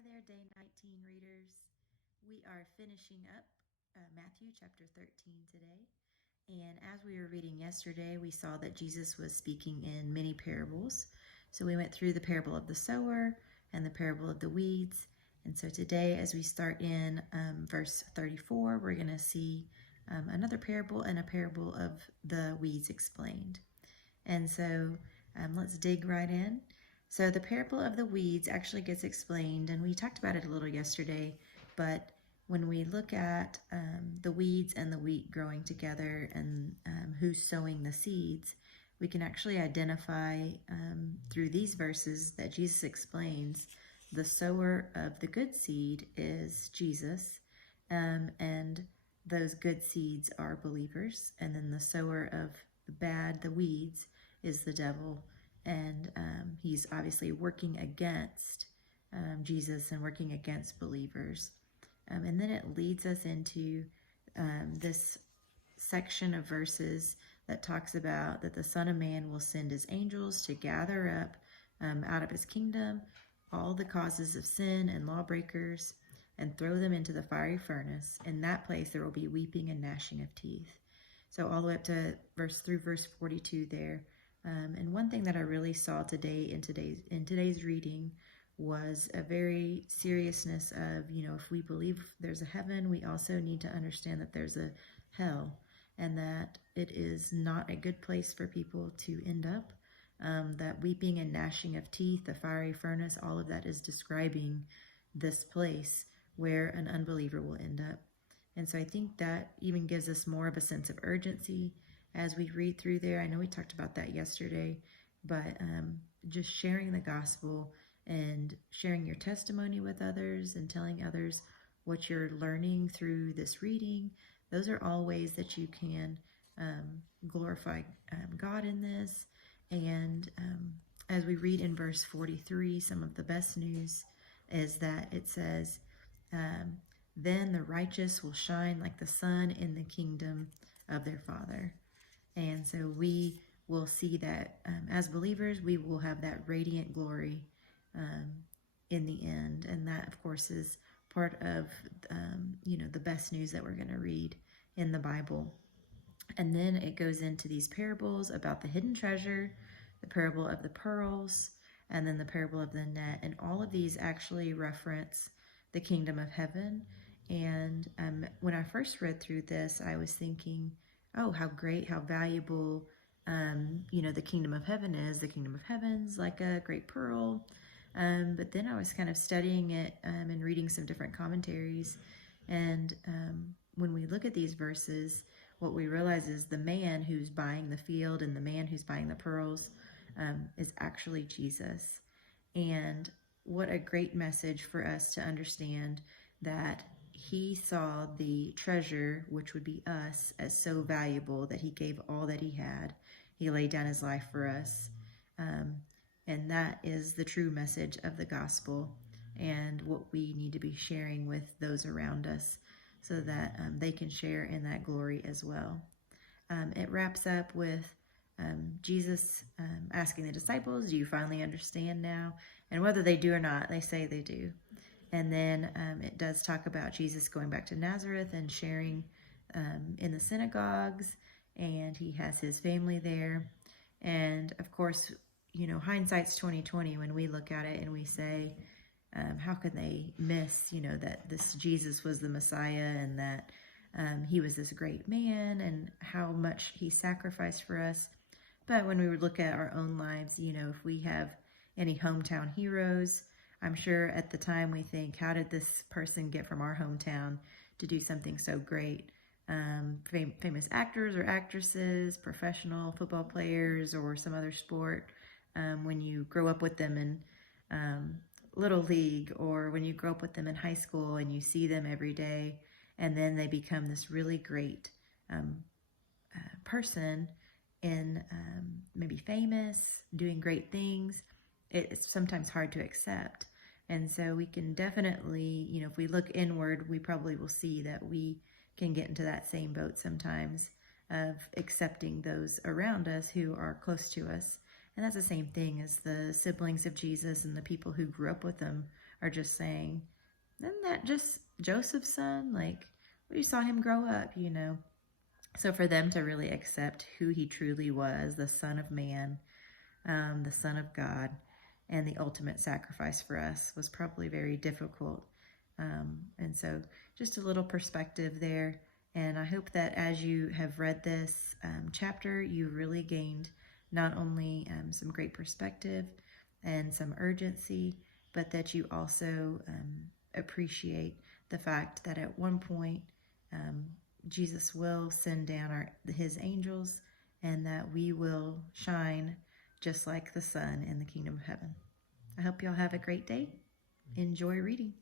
Hi there, day 19 readers. We are finishing up Matthew chapter 13 today. And as we were reading yesterday, we saw that Jesus was speaking in many parables. So we went through the parable of the sower and the parable of the weeds. And so today, as we start in verse 34, we're going to see another parable and a parable of the weeds explained. And so let's dig right in. So the parable of the weeds actually gets explained, and we talked about it a little yesterday, but when we look at the weeds and the wheat growing together and who's sowing the seeds, we can actually identify through these verses that Jesus explains the sower of the good seed is Jesus, and those good seeds are believers, and then the sower of the weeds, is the devil, and he's obviously working against Jesus and working against believers. And then it leads us into this section of verses that talks about that the Son of Man will send his angels to gather up out of his kingdom all the causes of sin and lawbreakers and throw them into the fiery furnace. In that place there will be weeping and gnashing of teeth. So all the way up to verse 42 there. And one thing that I really saw today in today's reading was a very seriousness of, if we believe there's a heaven, we also need to understand that there's a hell, and that it is not a good place for people to end up. That weeping and gnashing of teeth, the fiery furnace, all of that is describing this place where an unbeliever will end up. And so I think that even gives us more of a sense of urgency as we read through there. I know we talked about that yesterday, but just sharing the gospel and sharing your testimony with others and telling others what you're learning through this reading, those are all ways that you can glorify God in this. And as we read in verse 43, some of the best news is that it says, then the righteous will shine like the sun in the kingdom of their Father. And so we will see that as believers, we will have that radiant glory in the end. And that, of course, is part of, the best news that we're going to read in the Bible. And then it goes into these parables about the hidden treasure, the parable of the pearls, and then the parable of the net. And all of these actually reference the kingdom of heaven. And when I first read through this, I was thinking, oh, how great, how valuable, the kingdom of heaven is. The kingdom of heaven's like a great pearl. But then I was kind of studying it and reading some different commentaries. And when we look at these verses, what we realize is the man who's buying the field and the man who's buying the pearls is actually Jesus. And what a great message for us to understand that he saw the treasure, which would be us, as so valuable that he gave all that he had. He laid down his life for us. And that is the true message of the gospel and what we need to be sharing with those around us so that they can share in that glory as well. It wraps up with Jesus asking the disciples, do you finally understand now? And whether they do or not, they say they do. And then it does talk about Jesus going back to Nazareth and sharing in the synagogues, and he has his family there. And of course, hindsight's 2020 when we look at it and we say, how could they miss, that this Jesus was the Messiah and that he was this great man and how much he sacrificed for us. But when we would look at our own lives, if we have any hometown heroes, I'm sure at the time we think, how did this person get from our hometown to do something so great? Famous actors or actresses, professional football players, or some other sport. When you grow up with them in Little League, or when you grow up with them in high school and you see them every day, and then they become this really great person in maybe famous, doing great things, it's sometimes hard to accept. And so we can definitely, if we look inward, we probably will see that we can get into that same boat sometimes of accepting those around us who are close to us And that's the same thing as the siblings of Jesus and the people who grew up with him are just saying, isn't that just Joseph's son? Like, we saw him grow up, you know. So for them to really accept who he truly was, the Son of Man, the Son of God, and the ultimate sacrifice for us, was probably very difficult. And so just a little perspective there. And I hope that as you have read this chapter, you really gained not only some great perspective and some urgency, but that you also appreciate the fact that at one point Jesus will send down his angels, and that we will shine just like the sun in the kingdom of heaven. I hope y'all have a great day. Enjoy reading.